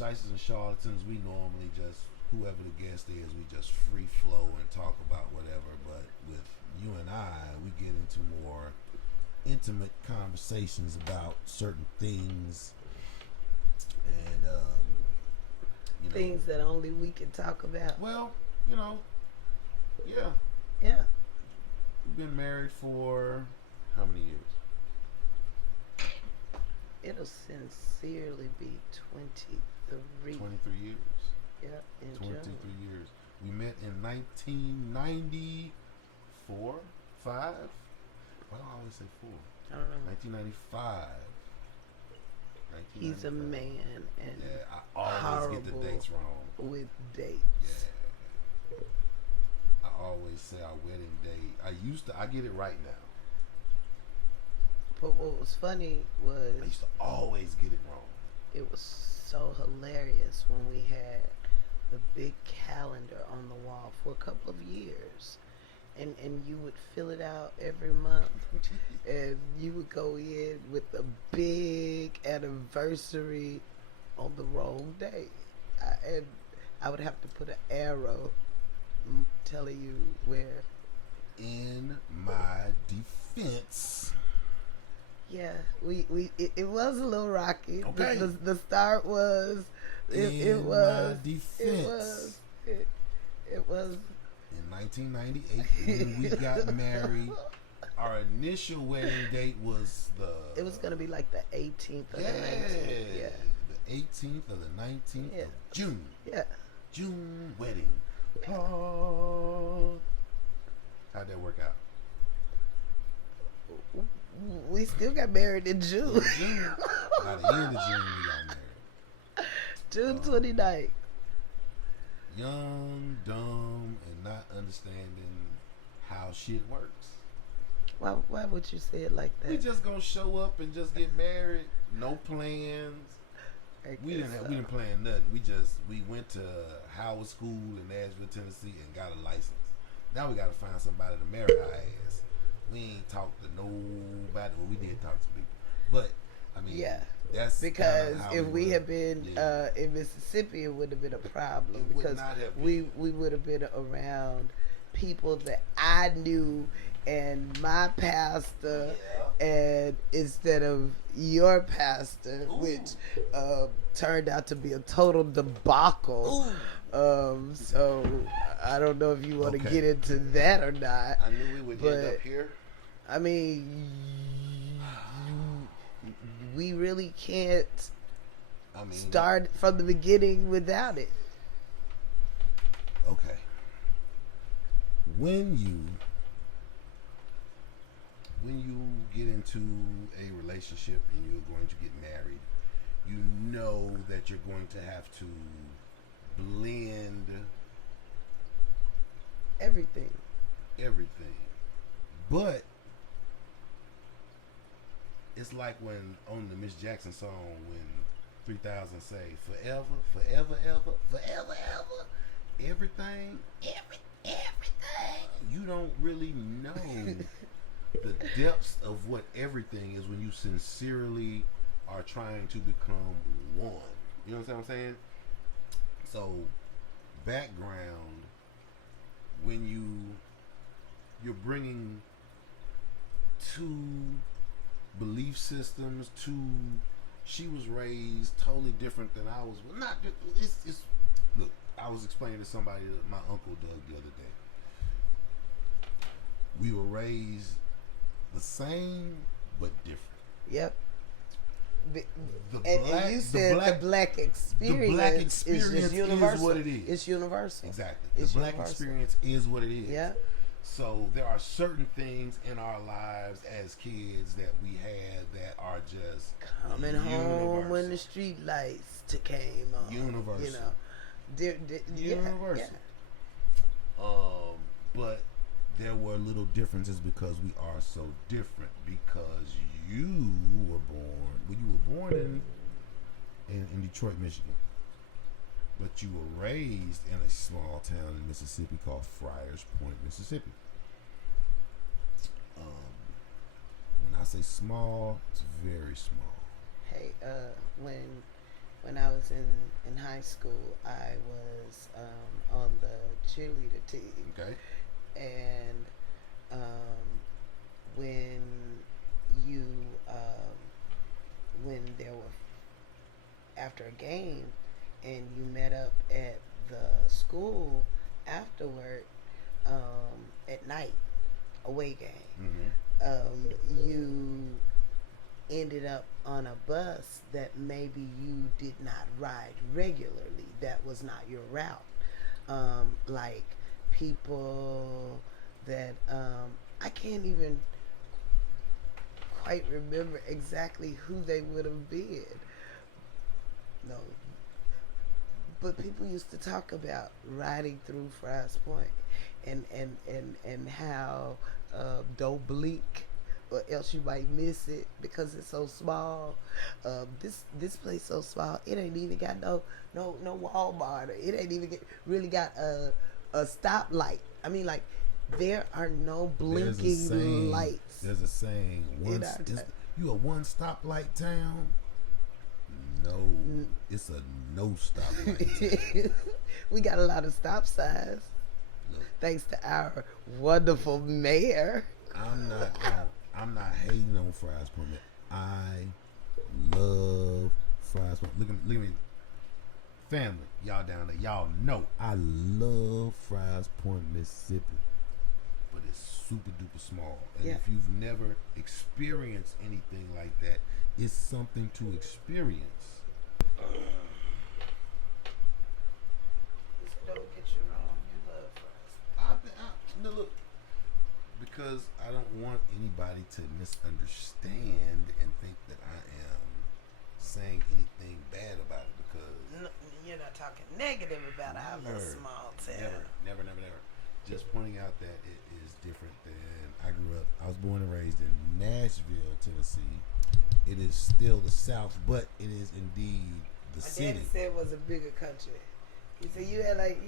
Shysters and Charlatans, we normally just, whoever the guest is, we just free flow and talk about whatever. But with you and I, we get into more intimate conversations about certain things and things that only we can talk about. Well, yeah. Yeah. We've been married for how many years? It'll sincerely be 23. 23 years. Yeah, in 23 June. years. We met in 1994, 5. Why do I always say 4? I don't know. 1995. He's a man, and yeah, I always get the dates wrong. With dates. Yeah. I always say our wedding date. I get it right now. But what was funny was I used to always get it wrong. It was so hilarious when we had the big calendar on the wall for a couple of years. And you would fill it out every month, and you would go in with a big anniversary on the wrong day. And I would have to put an arrow telling you where. In my defense. Yeah, it was a little rocky. Okay. The start was it was my defense. It was in 1998 when we got married. Our initial wedding date was it was gonna be like the 18th or the 19th. Yeah, the 18th or the 19th of June. Yeah, June wedding. Oh, how'd that work out? We still got married in June. By the end of June, we got married. June 29th. Young, dumb, and not understanding how shit works. Why would you say it like that? We just gonna show up and just get married. No plans. We didn't plan nothing. We went to Howard School in Nashville, Tennessee, and got a license. Now we gotta find somebody to marry our ass. We ain't talked to nobody. Well, we did talk to people, but I mean, that's because if we had been in Mississippi, it would have been a problem because we would have been around people that I knew and my pastor, and instead of your pastor, which turned out to be a total debacle. So I don't know if you want to get into that or not. I knew we would end up here. I mean, we really can't start from the beginning without it. Okay. When you get into a relationship and you're going to get married, you know that you're going to have to blend everything. But it's like when on the Miss Jackson song when 3000 say forever, forever, ever, forever, ever, everything. You don't really know the depths of what everything is when you sincerely are trying to become one. You know what I'm saying? So, background, when you're bringing two belief systems, she was raised totally different than I was. Well, not it's look, I was explaining to somebody, my uncle Doug, the other day. We were raised the same but different. Yep. And you said the black experience is just universal. Is what it is. It's universal. Exactly. The black experience is what it is. Yeah. So there are certain things in our lives as kids that we had that are just coming home when the street lights came on. Universal. You know. Universal. Yeah. But there were little differences because we are so different. Because you were born in Detroit, Michigan, but you were raised in a small town in Mississippi called Friars Point, Mississippi. When I say small, it's very small. Hey, when when I was in high school, I was on the cheerleader team. Okay. And when you when there were after a game and you met up at the school afterward at night, away game, you ended up on a bus that maybe you did not ride regularly. That was not your route. Like people that I can't even quite remember exactly who they would have been. No, but people used to talk about riding through Friars Point and how don't blink or else you might miss it because it's so small. This place so small, it ain't even got no Walmart. It ain't even really got a stoplight. I mean, like, there are no blinking lights. There's a saying. You a one stoplight town? No, it's a no stoplight town. We got a lot of stop signs. Look, thanks to our wonderful mayor. I'm not hating on Friars Point. I love Friars Point. Look at me. Family, y'all down there, y'all know I love Friars Point, Mississippi. But it's super duper small. And if you've never experienced anything like that, it's something to experience. Don't get you wrong. You love Friars. No, look. Because I don't want anybody to misunderstand and think that I am saying anything bad about it, because you're not talking negative about our little small town. Never. Just pointing out that it is different than I was born and raised in Nashville, Tennessee. It is still the South, but it is indeed the city. My daddy said it was a bigger country. He said you had like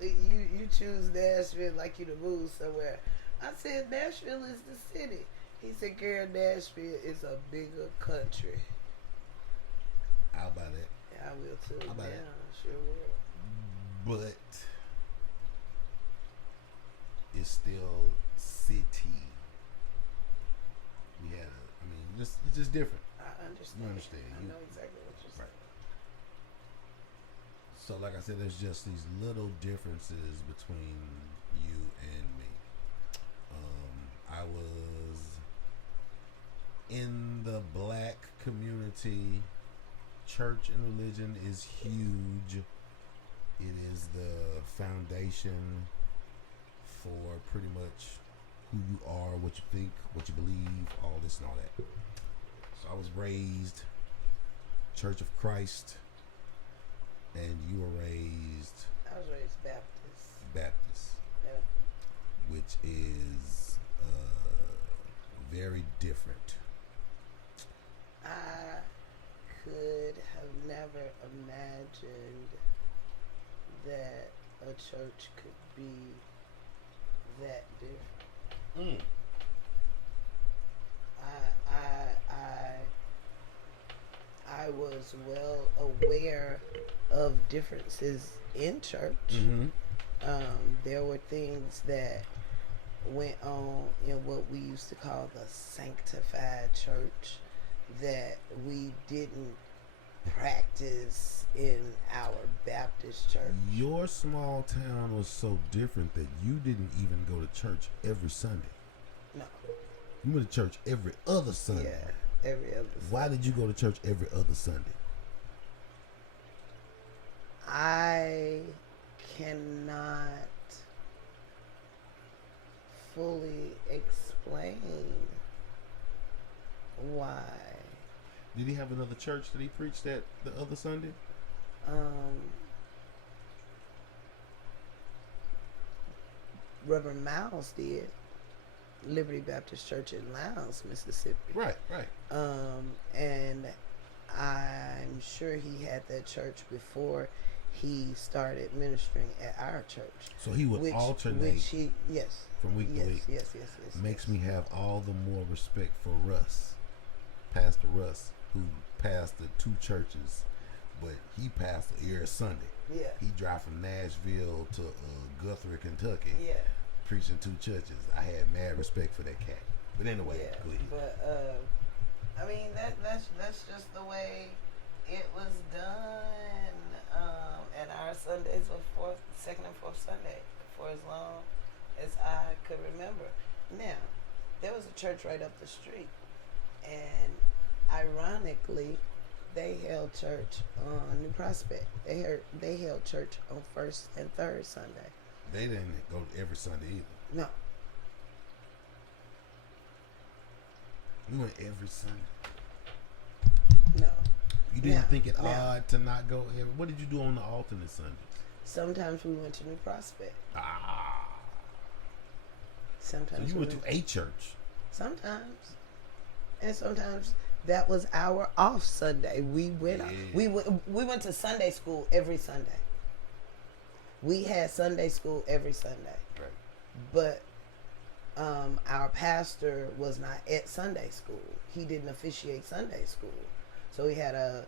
you choose Nashville like you to move somewhere. I said Nashville is the city. He said, girl, Nashville is a bigger country. I'll buy that. Yeah, I will too. I'll buy that. Sure will. But it's still city. We had it's just different. I understand. You understand. I know exactly what you're saying. Right. So like I said, there's just these little differences between you and me. I was in the black community. Church and religion is huge. It is the foundation for pretty much who you are, what you think, what you believe, all this and all that. So I was raised Church of Christ, and you were raised... I was raised Baptist. Baptist. Yeah. Which is very different. I could have never imagined that a church could be that different. I was well aware of differences in church. There were things that went on in what we used to call the sanctified church that we didn't practice in our Baptist church. Your small town was so different that you didn't even go to church every Sunday. No. You went to church every other Sunday. Yeah, every other Sunday. Why did you go to church every other Sunday? I cannot fully explain why. Did he have another church that he preached at the other Sunday? Reverend Miles did. Liberty Baptist Church in Lowndes, Mississippi. Right. And I'm sure he had that church before he started ministering at our church. So he would alternate from week to week. Yes. Makes me have all the more respect for Russ, Pastor Russ, who pastored two churches but he passed every Sunday. Yeah. He drive from Nashville to Guthrie, Kentucky. Yeah. Preaching 2 churches. I had mad respect for that cat. But anyway, go ahead. But I mean that's just the way it was done. And our Sundays were second and fourth Sunday for as long as I could remember. Now, there was a church right up the street, and ironically, they held church on New Prospect. They held church on first and third Sunday. They didn't go every Sunday either. No. We went every Sunday. No. You didn't think it odd to not go every... What did you do on the alternate Sundays? Sometimes we went to New Prospect. So Sometimes you went to a church. Sometimes. And sometimes that was our off Sunday. We went we went to Sunday school every Sunday. We had Sunday school every Sunday. Right. But our pastor was not at Sunday school. He didn't officiate Sunday school. So we had a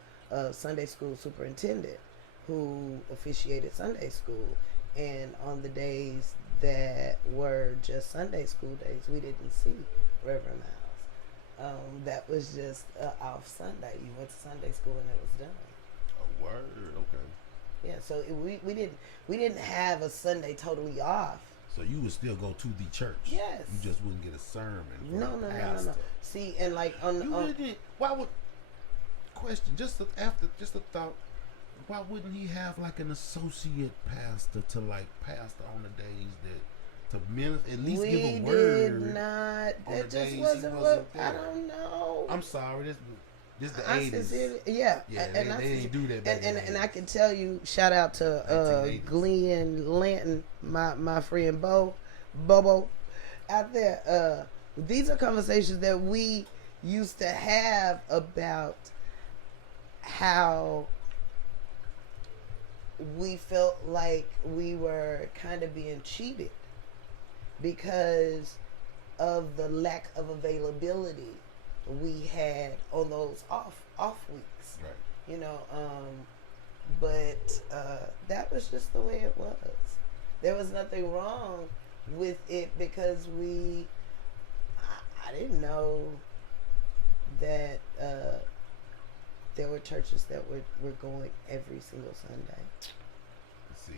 Sunday school superintendent who officiated Sunday school. And on the days that were just Sunday school days, we didn't see Reverend Miles. That was just off Sunday. You went to Sunday school and it was done. A word, okay. Yeah, so we didn't have a Sunday totally off. So you would still go to the church. Yes. You just wouldn't get a sermon. No. See, and like why would just a thought. Why wouldn't he have like an associate pastor to like pastor on the days that to at least give a word? We did not. That just wasn't what I don't know. I'm sorry. This the I 80s. Yeah. They didn't do that back and I can tell you, shout out to Glenn Lanton, my friend Bobo out there. These are conversations that we used to have about how we felt like we were kind of being cheated because of the lack of availability we had on those off weeks. Right. You know, but that was just the way it was. There was nothing wrong with it because I didn't know that there were churches that were going every single Sunday. See,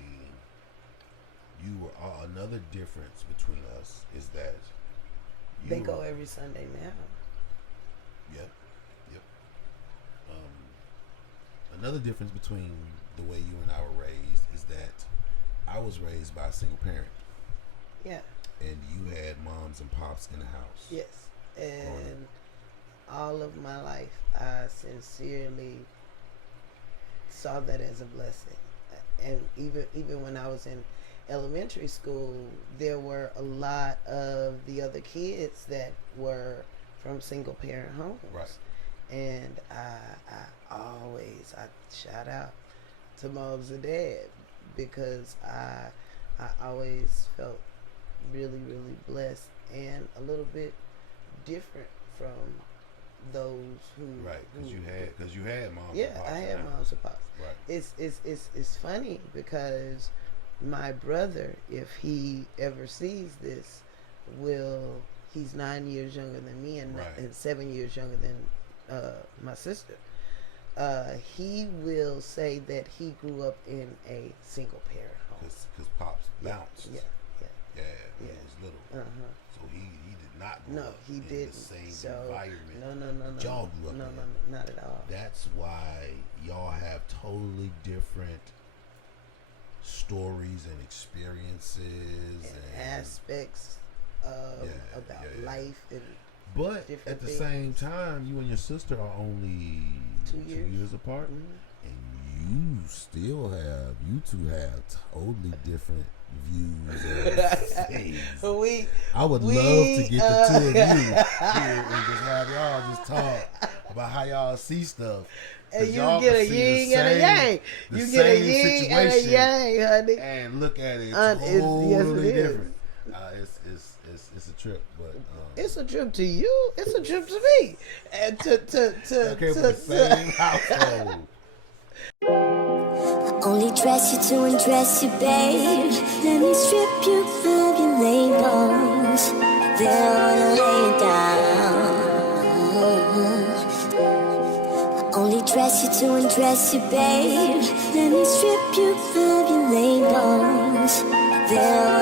another difference between us is that they go every Sunday now. Yep. Another difference between the way you and I were raised is that I was raised by a single parent. Yeah. And you had moms and pops in the house. Yes. And all of my life, I sincerely saw that as a blessing. And even when I was in elementary school, there were a lot of the other kids that were from single parent homes. Right. And I always shout out to moms and dad because I always felt really, really blessed and a little bit different from those who because you had moms. Yeah, and pops I had moms and pops. Right. It's funny because my brother, if he ever sees this, he's 9 years younger than me and 7 years younger than my sister. He will say that he grew up in a single parent home. Because pops bounced. Yeah. When he was little. So he did not grow up in the same environment. No. Y'all grew up No, not at all. That's why y'all have totally different stories and experiences and aspects about life and but at the same time, you and your sister are only 2 years apart, and you two have totally different views of things. I would love to get the two of you here and just have y'all just talk about how y'all see stuff. And you get a yin and a yang. You get a yin and a yang, honey. And look at it totally different. It's a trip, but it's a trip to you. It's a trip to me. And to the same household. Only dress you to undress you, babe. Let me strip you of your labels. Then I wanna lay you down. Only dress you to undress you, babe. Let me strip you of your labels. Then